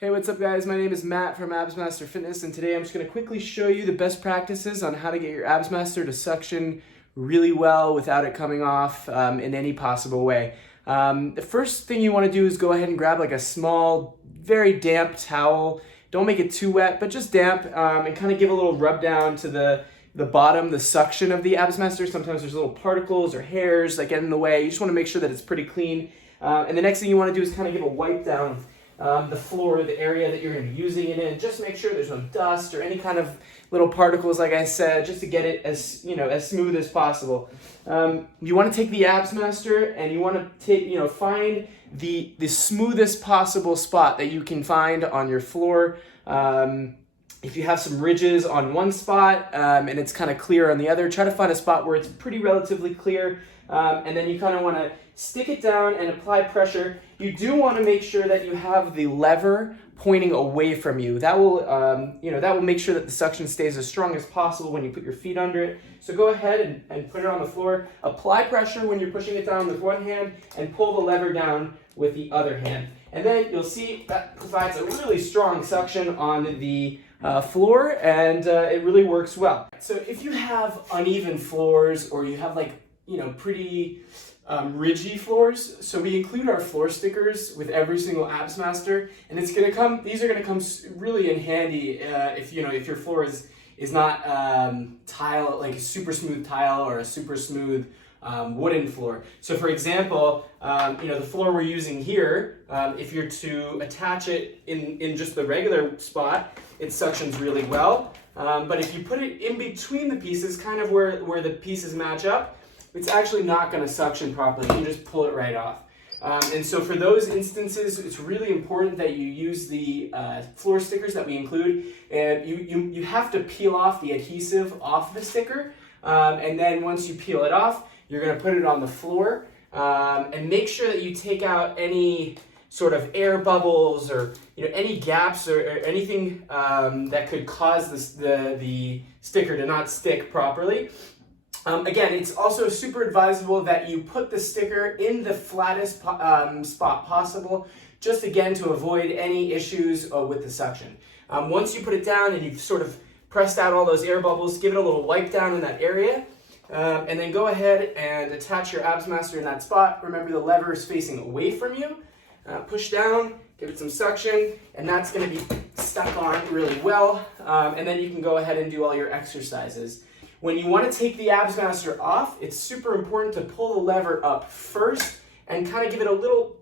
Hey, what's up guys? My name is Matt from AbsMaster Fitness, and today I'm just going to quickly show you the best practices on how to get your AbsMaster to suction really well without it coming off in any possible way. The first thing you want to do is go ahead and grab like a small, very damp towel. Don't make it too wet, but just damp, and kind of give a little rub down to the bottom, the suction of the AbsMaster. Sometimes there's little particles or hairs that get in the way. You just want to make sure that it's pretty clean. And the next thing you want to do is kind of give a wipe down the floor, the area that you're going to be using it in. Just make sure there's no dust or any kind of little particles, like I said, just to get it as smooth as possible. You want to take the AbsMaster and you want to find the smoothest possible spot that you can find on your floor. If you have some ridges on one spot and it's kind of clear on the other, try to find a spot where it's pretty relatively clear, and then you kind of want to stick it down and apply pressure. You do want to make sure that you have the lever pointing away from you. That will make sure that the suction stays as strong as possible when you put your feet under it. So go ahead and put it on the floor. Apply pressure when you're pushing it down with one hand and pull the lever down with the other hand. And then you'll see that provides a really strong suction on the floor, and it really works well. So if you have uneven floors or you have pretty ridgy floors, so we include our floor stickers with every single AbsMaster, and these are gonna come really in handy if your floor is not tile, like a super smooth tile or a super smooth wooden floor. So for example, the floor we're using here, if you're to attach it in just the regular spot, it suctions really well. But if you put it in between the pieces, kind of where the pieces match up, it's actually not going to suction properly. You can just pull it right off. And so for those instances, it's really important that you use the floor stickers that we include. And you have to peel off the adhesive off the sticker. And then once you peel it off, you're going to put it on the floor. And make sure that you take out any sort of air bubbles or any gaps or anything that could cause the sticker to not stick properly. Again, it's also super advisable that you put the sticker in the flattest spot possible, just again to avoid any issues with the suction. Once you put it down and you've sort of pressed out all those air bubbles, give it a little wipe down in that area, and then go ahead and attach your AbsMaster in that spot. Remember, the lever is facing away from you. Push down, give it some suction, and that's going to be stuck on really well. And then you can go ahead and do all your exercises. When you want to take the AbsMaster off, it's super important to pull the lever up first and kind of give it a little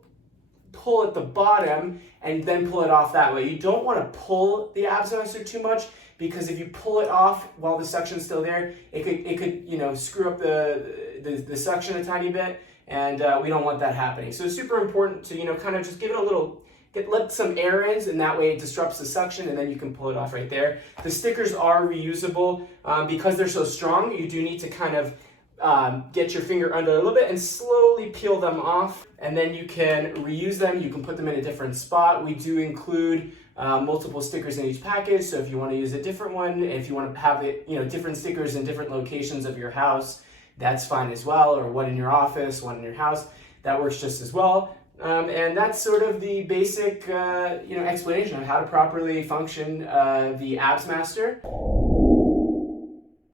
pull at the bottom and then pull it off that way. You don't want to pull the AbsMaster too much, because if you pull it off while the suction's still there, it could screw up the suction a tiny bit, and we don't want that happening. So it's super important to kind of just give it a little, let some air in, and that way it disrupts the suction, and then you can pull it off right there. The stickers are reusable. Because they're so strong, you do need to kind of get your finger under a little bit and slowly peel them off, and then you can reuse them. You can put them in a different spot. We do include multiple stickers in each package, so if you want to use a different one, if you want to have it, different stickers in different locations of your house, that's fine as well, or one in your office, one in your house, that works just as well. And that's sort of the basic explanation of how to properly function the AbsMaster.